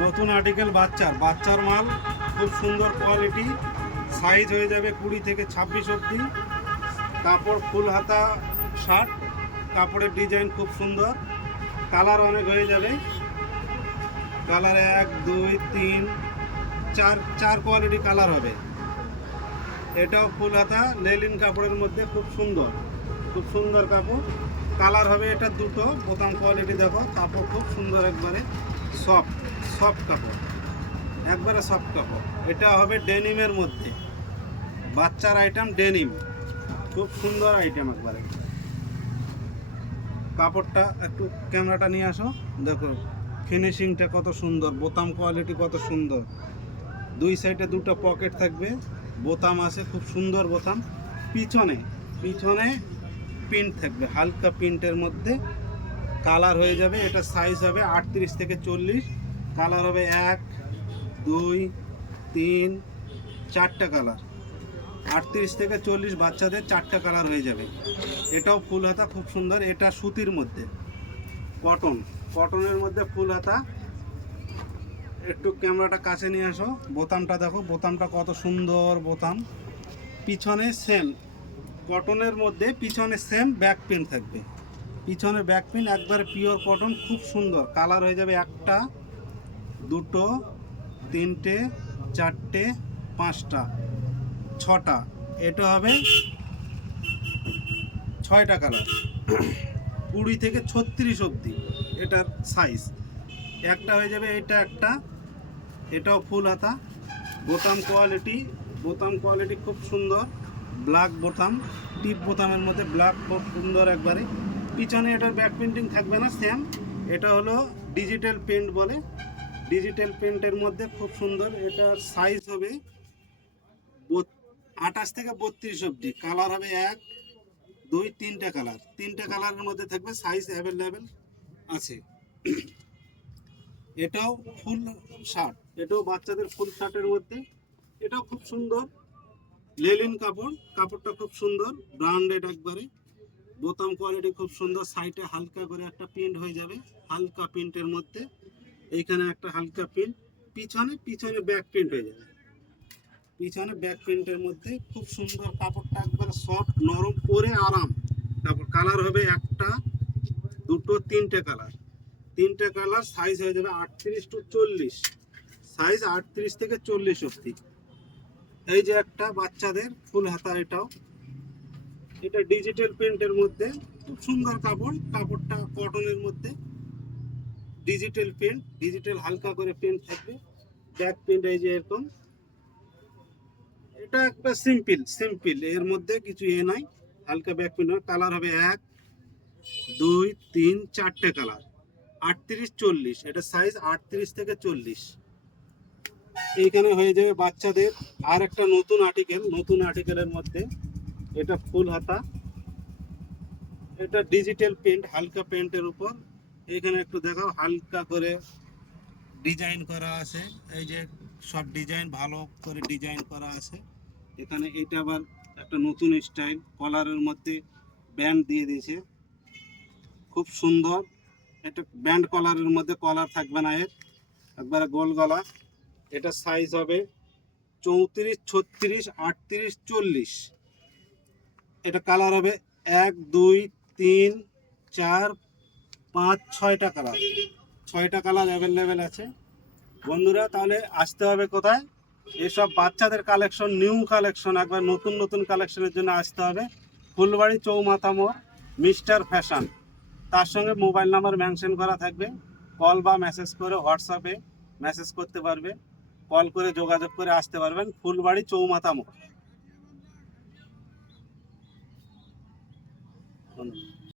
নতুন আর্টিকেল বাচ্চার মাল, খুব সুন্দর কোয়ালিটি। সাইজ হয়ে যাবে 20 থেকে 26 অবধি। কাপড় ফুল হাতা শার্ট, কাপড়ের ডিজাইন খুব সুন্দর, কালার অনেক হয়ে যাবে। কালার 1 2 3 4 কোয়ালিটি কালার হবে। এটাও ফুল হাতা লেলিন কাপড়ের মধ্যে, খুব সুন্দর কাপড়। কালার হবে এটা দুটো। বোতাম কোয়ালিটি দেখো, কাপড় খুব সুন্দর, একবারে সফট কাপড়, একবারে সফট কাপড়। এটা হবে ডেনিমের মধ্যে, বাচ্চার আইটেম ডেনিম, খুব সুন্দর আইটেম একবারে। কাপড়টা একটু ক্যামেরাটা নিয়ে আসো, দেখো ফিনিশিংটা কত সুন্দর, বোতাম কোয়ালিটি কত সুন্দর। দুই সাইডে দুটো পকেট থাকবে, বোতাম আছে, খুব সুন্দর বোতাম। পিছনে প্রিন্ট থাকবে, হালকা প্রিন্টের মধ্যে। কালার হয়ে যাবে, এটা সাইজ হবে 38 থেকে 40। কালার হবে 1 2 3 4টা কালার। 38 থেকে 40 বাচ্চাদের 4টা কালার হয়ে যাবে। এটাও ফুল হাতা, খুব সুন্দর। এটা সুতির মধ্যে, কটনের মধ্যে ফুল হাতা। একটু ক্যামেরাটা কাছে নিয়ে আসো, বোতামটা দেখো, বোতামটা কত সুন্দর বোতাম। পিছনে সেম কটনের মধ্যে, পিছনে সেম ব্যাক প্রিন্ট থাকবে। পিছনে ব্যাক প্রিন্ট একবারে পিওর কটন, খুব সুন্দর। কালার হয়ে যাবে 1টা 2টো 3টে 4টে 5টা 6টা। এটা হবে 6টা কালার, 20 থেকে 36 অবধি এটার সাইজ। একটা হয়ে যাবে এটা একটা, এটাও ফুল হাতা। বোতাম কোয়ালিটি খুব সুন্দর, ব্ল্যাক বোতাম, টিপ বোতামের মধ্যে ব্ল্যাক সুন্দর একবারে। পিছনে এটার ব্যাক প্রিন্টিং থাকবে না, সেম। এটা হলো ডিজিটাল প্রিন্ট বলে, ডিজিটাল প্রিন্টের মধ্যে খুব সুন্দর। এটার সাইজ হবে 28 থেকে 32 অবধি। কালার হবে 1 2 3টে কালার, 3টে কালারের মধ্যে থাকবে, সাইজ অ্যাভেলেবেল আছে। এটাও ফুল শার্ট, এটাও বাচ্চাদের ফুল শার্টের মধ্যে। এটাও খুব সুন্দর লেলিন কাপড়, কাপড়টা খুব সুন্দর, ব্র্যান্ডেড একবারে। বোতাম কোয়ালিটি খুব সুন্দর। সাইডে হালকা করে একটা প্রিন্ট হয়ে যাবে, হালকা প্রিন্টের মধ্যে। এইখানে একটা হালকা প্রিন্ট, পিছনে ব্যাক প্রিন্ট হয়ে যাবে। পিছনে ব্যাক প্রিন্টের মধ্যে খুব সুন্দর। কাপড়টা একবারে সফট, নরম, পরে আরাম কাপড়। কালার হবে 1টা 2টো 3টে কালার, 3টে কালার। সাইজ হয়ে যাবে 38 টু 40, সাইজ 38 থেকে 40 অবধি। এই যে একটা বাচ্চাদের ফুল হাতা, এটা ডিজিটাল প্রিন্টের মধ্যে, খুব সুন্দর কাপড়। কাপড়টা কটনের মধ্যে, ডিজিটাল প্রিন্ট, ডিজিটাল হালকা করে প্রিন্ট থাকবে। ব্যাক প্রিন্ট এই যে এরকম। এটা একটা সিম্পল, এর মধ্যে কিছু নাই, হালকা ব্যাক প্রিন্ট। কালার হবে 1 2 3 4টে কালার, 38 40। এটা সাইজ 38 থেকে 40। এইখানে হয়ে যাবে বাচ্চাদের আর একটা নতুন আর্টিকেলের মধ্যে। এটা ফুল হাতা, এটা ডিজিটাল প্রিন্ট, হালকা প্রিন্টের উপর। এখানে একটু দেখাও, হালকা করে ডিজাইন করা আছে। এই যে সব ডিজাইন ভালো করে ডিজাইন করা আছে এখানে। এটা আবার একটা নতুন স্টাইল, কলারের মধ্যে ব্যান্ড দিয়ে দিয়েছে, খুব সুন্দর। এটা ব্যান্ড কলারের মধ্যে, কলার থাকবে না এর, একবারে গোল গলা। এটা সাইজ হবে 34 36 38 40। এটা কালার হবে 1 2 3 4 5 6টা কালার, 6টা কালার অ্যাভেলেবেল আছে। বন্ধুরা তাহলে আসতে হবে কোথায়? এসব বাচ্চাদের কালেকশন, নিউ কালেকশন, একবার নতুন কালেকশনের জন্য আসতে হবে ফুলবাড়ি চৌমাথা মোড়, মিস্টার ফ্যাশন। তার সঙ্গে মোবাইল নাম্বার মেনশন করা থাকবে। কল বা মেসেজ করে, হোয়াটসঅ্যাপে মেসেজ করতে পারবে, কল করে যোগাযোগ করে আসতে পারবেন ফুলবাড়ি চৌমাথা মোড়।